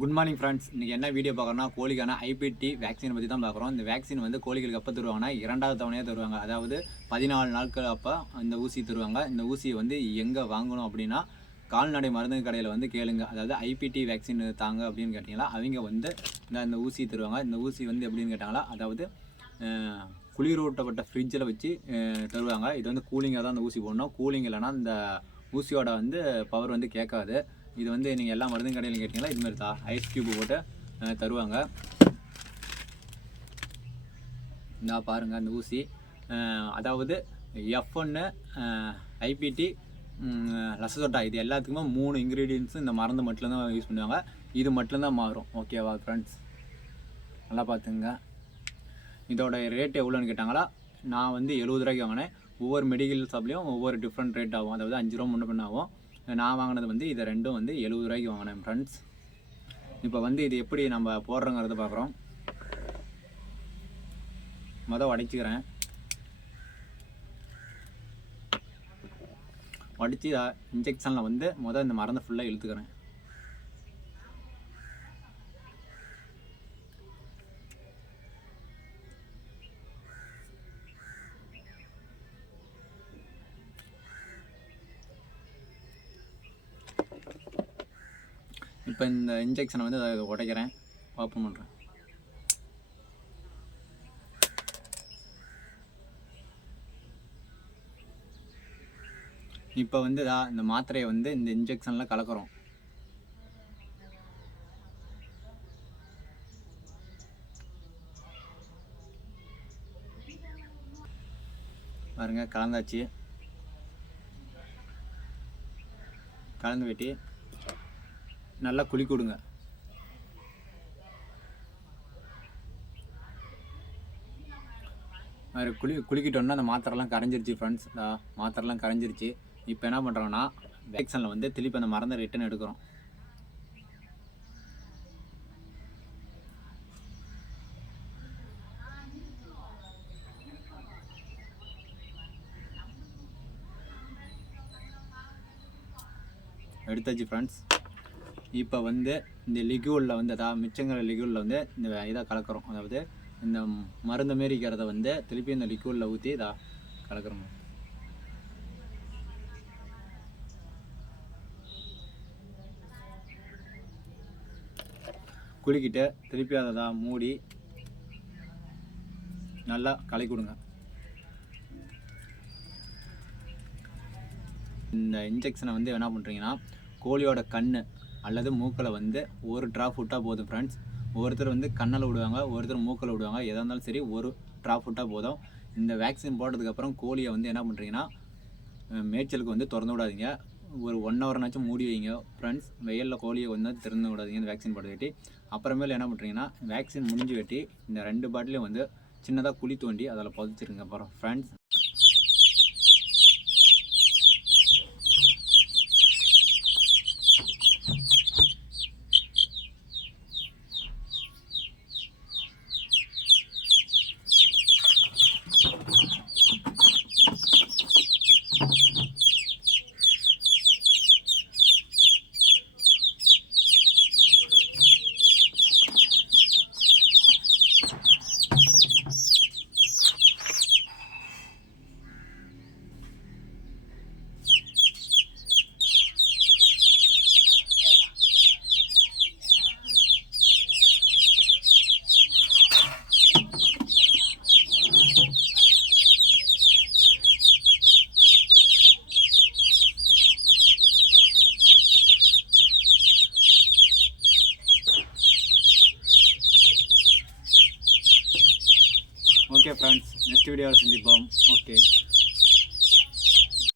Good morning friends இன்றைக்கி என்ன video பார்க்குறோம்னா கோழிக்கான ஐபிடி வேக்சினை பற்றி தான் பார்க்குறோம். இந்த வேக்சின் வந்து கோழிகளுக்கு எப்போ தருவாங்கன்னா இரண்டாவது தவணையாக தருவாங்க. அதாவது பதினாலு நாட்கள் அப்போ இந்த ஊசி தருவாங்க. இந்த ஊசியை வந்து எங்கே வாங்கணும் அப்படின்னா கால்நடை மருந்து கடையில் வந்து கேளுங்க. அதாவது ஐபிடி வேக்சின் தாங்க அப்படின்னு கேட்டிங்களா? அவங்க வந்து இந்த இந்த ஊசி தருவாங்க. இந்த ஊசி வந்து எப்படின்னு கேட்டாங்களா? அதாவது குளிரூட்டப்பட்ட ஃப்ரிட்ஜில் வச்சு தருவாங்க. இது வந்து கூலிங்காக தான் அந்த ஊசி போடணும். கூலிங் இல்லைன்னா இந்த ஊசியோட வந்து பவர் வந்து கேட்காது. இது வந்து நீங்கள் எல்லா மருந்து கடையில் கேட்டிங்களா? இதுமாரி தா ஐஸ் க்யூப் போட்டு தருவாங்க. இந்தா பாருங்கள் அந்த ஊசி. அதாவது எஃப் ஒன்று ஐபிடி லசசோட்டா இது எல்லாத்துக்குமே மூணு இன்க்ரீடியன்ஸும் இந்த மருந்து மட்டும்தான் யூஸ் பண்ணுவாங்க. இது மட்டும்தான் மாறும். ஓகேவா ஃப்ரெண்ட்ஸ் நல்லா பார்த்துங்க இதோட ரேட் எவ்வளோன்னு கேட்டாங்களா? நான் வந்து எழுபது ரூபாய்க்கு வாங்கினேன். ஒவ்வொரு மெடிக்கல் ஷாப்லேயும் ஒவ்வொரு டிஃப்ரெண்ட் ரேட் ஆகும். அதாவது அஞ்சு ரூபா முன்ன பின்ன ஆகும். நான் வாங்கினது வந்து இதை ரெண்டும் வந்து எழுபது ரூபாய்க்கு வாங்கினேன் ஃப்ரெண்ட்ஸ் இப்போ வந்து இது எப்படி நம்ம போடுறோங்கிறத பார்க்குறோம் மொதல் உடைச்சிக்கிறேன் உடச்சி இன்ஜெக்ஷனில் வந்து மொதல் இந்த மருந்தை ஃபுல்லாக இழுத்துக்கிறேன். இப்போ இந்த இன்ஜெக்ஷனை வந்து அதை உடைக்கிறேன். ஓப்பன் பண்ணுறேன் இப்போ வந்து இந்த மாத்திரையை வந்து இந்த இன்ஜெக்ஷனில் கலக்கிறோம். பாருங்க கலந்தாச்சு. கலந்து வெட்டி நல்லா குழி கொடுங்க. அது குளி குளிக்கிட்டோன்னா அந்த மாத்திரைலாம் கரைஞ்சிருச்சு ஃப்ரெண்ட்ஸ் மாத்திரைலாம் கரைஞ்சிருச்சு. இப்போ என்ன பண்ணுறோன்னா வேக்சனில் வந்து திருப்பி அந்த மறந்த ரிட்டன் எடுக்கிறோம். எடுத்தாச்சு ஃப்ரெண்ட்ஸ் இப்போ வந்து இந்த லிக்யூடில் வந்து அதாவது மிச்சங்கிற லிக்யூடில் வந்து இந்த இதை கலக்கிறோம். அதாவது இந்த மருந்து மாரி இருக்கிறத வந்து திருப்பி இந்த லிக்யூடில் ஊற்றி இதா கலக்கிறோம். குலுக்கிட்டு திருப்பி அதை தான் மூடி நல்லா கலக்கி கொடுங்க. இந்த இன்ஜெக்ஷனை வந்து என்ன பண்ணுறீங்கன்னா கோழியோட கண் அல்லது மூக்கில் வந்து ஒரு ட்ராப் விட்டால் போதும் ஃப்ரெண்ட்ஸ் ஒருத்தர் வந்து கண்ணில் விடுவாங்க ஒருத்தர் மூக்கில் விடுவாங்க. எதாக இருந்தாலும் சரி ஒரு ட்ராப் விட்டால் போதும். இந்த வேக்சின் போட்டதுக்கப்புறம் கோழியை வந்து என்ன பண்ணுறீங்கன்னா மேய்ச்சலுக்கு வந்து திறந்து விடாதீங்க. ஒரு ஒன் ஹவர்னாச்சும் மூடி வைங்க ஃப்ரெண்ட்ஸ் வெயிலில் கோழியை வந்து திறந்து விடாதீங்க இந்த வேக்சின் போட்டு வெட்டி அப்புறமேல என்ன பண்ணுறீங்கன்னா வேக்சின் முடிஞ்சு வெட்டி இந்த ரெண்டு பாட்டிலையும் வந்து சின்னதாக குழி தோண்டி அதில் புதைச்சிருங்க அப்புறம் ஃப்ரெண்ட்ஸ் ஓகே ஃப்ரெண்ட்ஸ் நெக்ஸ்ட் வீடியோவில் சந்திப்போம் ஓகே